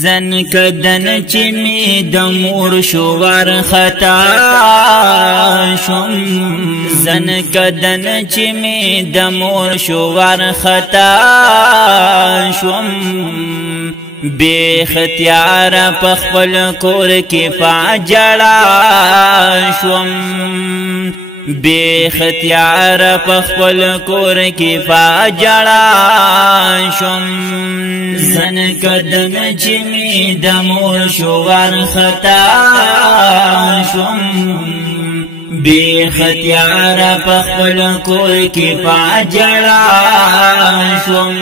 زن کدن چې می د مور شو ورخطا شم زن کدن چې می د مور شو ورخطا شم بے اختیار په خپل کور کې فاجړا شم بے اختیار په خپل کور کې فاجړا شم زن کدن چې می د مور شو ورخطا شم بے اختیار په خپل کور کې فاجړا شم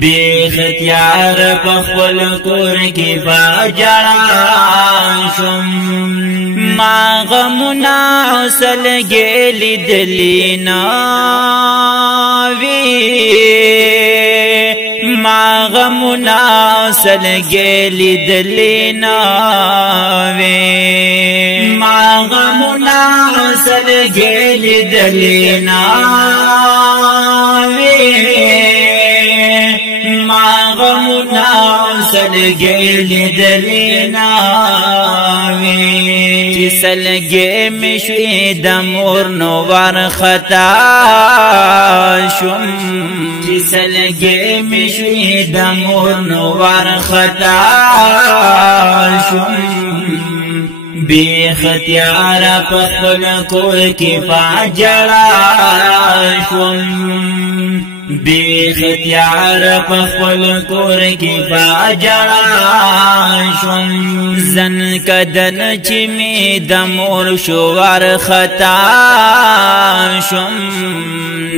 بے اختیار په خپل کور کې فاجړا شم ما غمنا سلګې لیدلینا وی ما غمنا سلګې لیدلینا وی ما غمنا سلګې لیدلینا وی ما غمنا سلګې لیدلینا وی چې سلګې مې شوې د مور نو ورخطا شم چې سلګې مې شوې د مور نو ورخطا شم بے اختیار په خپل کور کې فاجړا شم بے اختیار په خپل کور کې فاجړا شم زن کدن چې می د مور شو ورخطا شم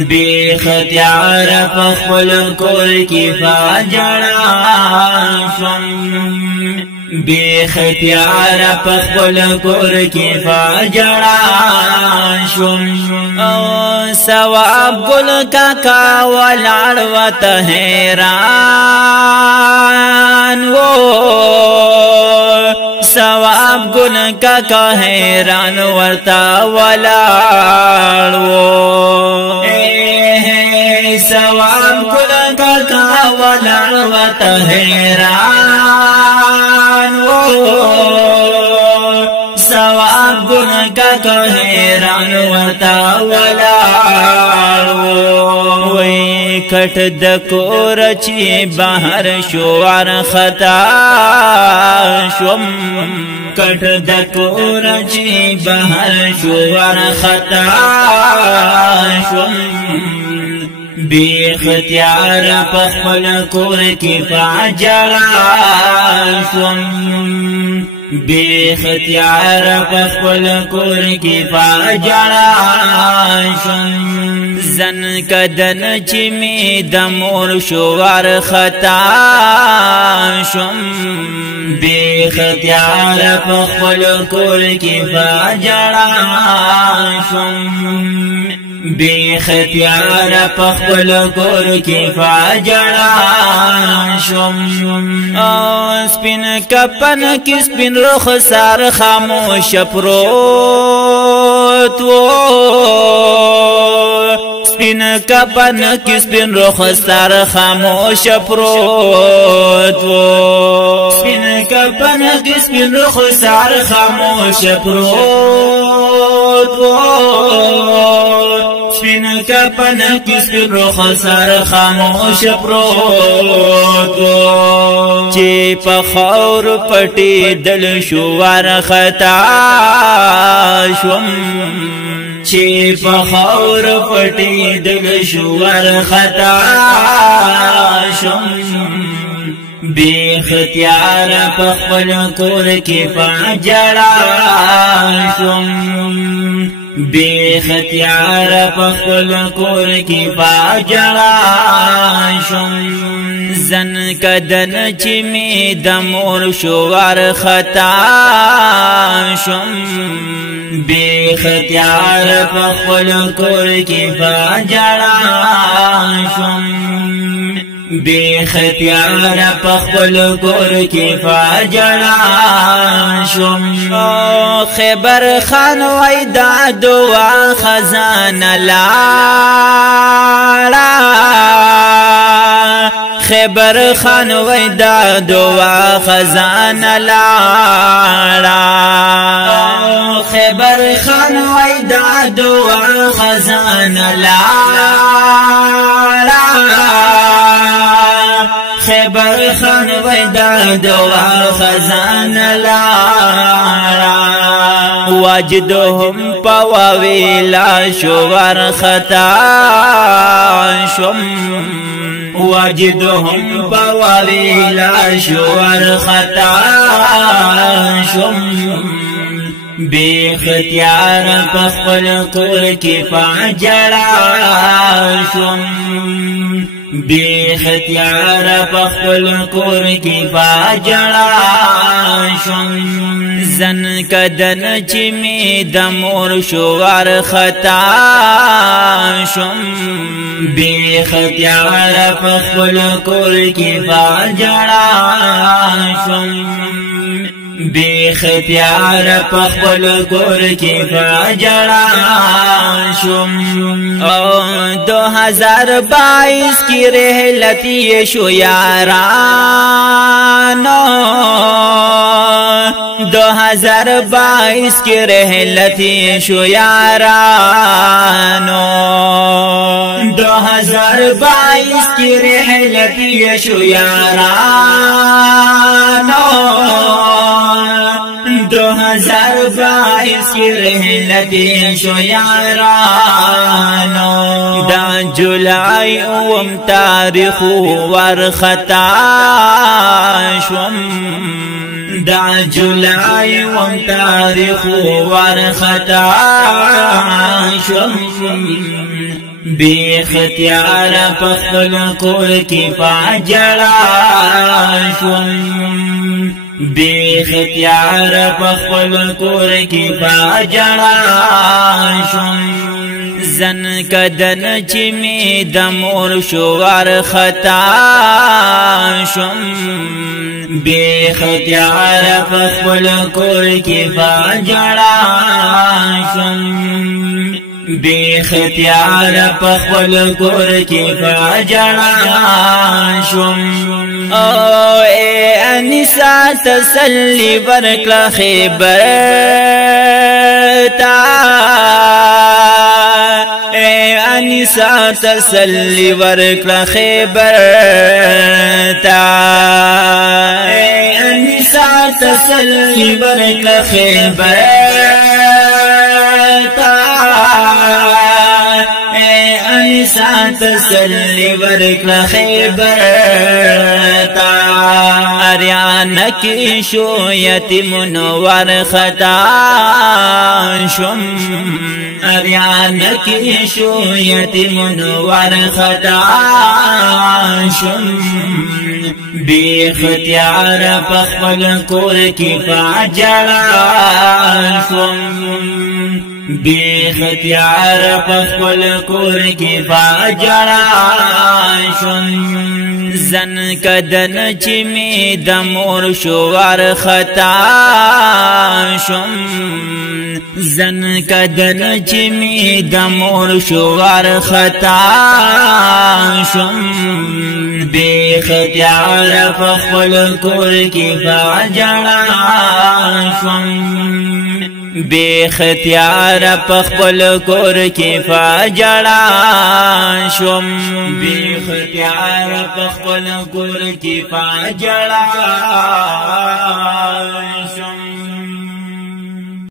بے اختیار په خپل کور کې فاجړا شم بے اختیار په خپل کور کې فاجړا شم او ثواب ګل کاکا ولاړ وته حیران و ثواب ګل کاکا حیران ورتا ولاړ و ثواب ګل کاکا ولاړ وته حیران ثواب ګل کاکا حیران ورتا ولاړ وای کټ د کور چې بهر شو ورخطا شم کټ د کور چې بهر شو ورخطا شم بے اختیار په خپل کور کې فاجړا شم بے اختیار په خپل کور کې فاجړا شم زن کدن چې می د مور شو ورخطا شم بے اختیار په خپل کور کې فاجړا شم بے اختیار په خپل کور کې فاجړا شم او سپین کپن کې سپین رخ سار خاموش پروت و سپین کپن کې سپین رخ سار خاموش پروت و سپین کپن کې سپین رخ سار خاموش پروت و سپین کپن کې سپین رخ سار خاموش پروت و چې په خاور پټي دل شو ورخطا شم چې په خاور پټي دل شو ورخطا شم بے اختیار په خپل کور کې فاجړا شم بے اختیار په خپل کور کې فاجړا شم زن کدن چې می د مور شو ورخطا شم بے اختیار په خپل کور کې فاجړا شم بی ختیار پخپل کور کی فاجڑا شم خیبر خان وی دا دعا خزان لارا خیبر خان وی دا دعا خزان لارا خیبر خان وی دا دعا خزان لارا خیبر خان وی دا دعا خزان لارا واجدهم پواویلا شوار خطا شم واجدهم پواویلا شوار خطا شم بی ختیار پخپل کور کی فاجڑا شم بی ختیار پخپل کور کی فاجڑا شم زن کدن چی می دمور شوار خطا شم بی ختیار پخپل کور کی فاجڑا شم بی ختیار پخپل کور کی فاجڑا شم 2022 کی رحلتی شو یارانو 2022 کی رحلتی شو یارانو 2022 کی رحلتی شو یارانو 2022 کی رحلتی شو یارانو دا جولائی اوم تاریخ ور خطا شم دا جولائی اوم تاریخ ور خطا شم بی ختیار پخپل کور کی فاجڑا شم بی ختیار پخپل کور کی فاجڑا شم زن کدن چی می دمور شوار خطا شم بی ختیار پخپل کور کی فاجڑا شم بی ختیار پخپل کور کی فاجڑا شم اے انسا تسلی ورکلا خیبر تا اے انسا تسلی ورکلا خیبر تا اے انسا تسلی ورکلا خیبر انسا تسلی ورکلا خیبر تا اریان کی شو یتیم ور خطا شم اریان کی شو یتیم ور خطا شم بی ختیار پخپل کور کی فاجڑا شم بی ختیار پخپل کور کی فاجڑا شم زن کدن چی می دمور شوار خطا شم زن کدن چی می دمور شوار خطا شم بی ختیار پخپل کور کی فاجڑا شم بی ختیار پخپل کور کی فاجڑا شم بی ختیار پخپل کور کی فاجڑا